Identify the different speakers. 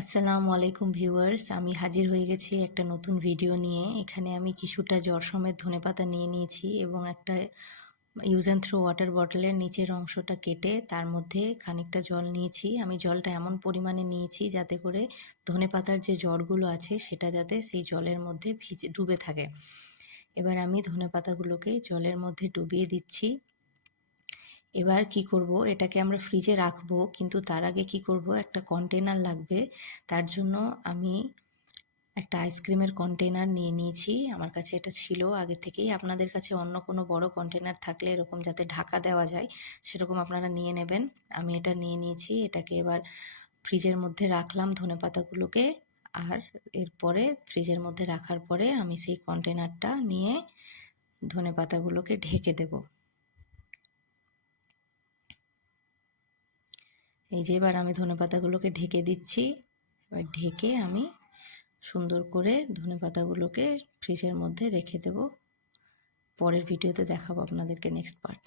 Speaker 1: আসসালামু আলাইকুম ভিউয়ার্স, আমি হাজির হয়ে গেছি একটা নতুন ভিডিও নিয়ে। এখানে আমি কিছুটা জ্বর সমেত ধনেপাতা নিয়ে নিয়েছি এবং একটা ইউজ অ্যান্ড থ্রো ওয়াটার বটলের নিচের অংশটা কেটে তার মধ্যে খানিকটা জল নিয়েছি। আমি জলটা এমন পরিমাণে নিয়েছি যাতে করে ধনেপাতার যে জড়গুলো আছে সেটা যাতে সেই জলের মধ্যে ভিজে, ডুবে থাকে। এবার আমি ধনেপাতাগুলোকে জলের মধ্যে ডুবিয়ে দিচ্ছি। এবার কি করব? এটাকে আমরা ফ্রিজে রাখব, কিন্তু তার আগে কি করব? একটা কন্টেনার লাগবে। তার জন্য আমি একটা আইসক্রিমের কন্টেনার নিয়ে নিয়েছি। আমার কাছে এটা ছিল আগে থেকেই। আপনাদের কাছে অন্য কোনো বড় কন্টেনার থাকলে এরকম যাতে ঢাকা দেওয়া যায়, সেরকম আপনারা নিয়ে নেবেন। আমি এটা নিয়ে নিয়েছি। এটাকে এবার ফ্রিজের মধ্যে রাখলাম ধনে পাতাগুলোকে। আর এরপরে ফ্রিজের মধ্যে রাখার পরে আমি সেই কন্টেনারটা নিয়ে ধনে পাতাগুলোকে ঢেকে দেবো। এই যে এবার আমি ধনে পাতাগুলোকে ঢেকে দিচ্ছি। এবার ঢেকে আমি সুন্দর করে ধনে পাতাগুলোকে ফ্রিজের মধ্যে রেখে দেব। পরের ভিডিওতে দেখাবো আপনাদেরকে নেক্সট পার্ট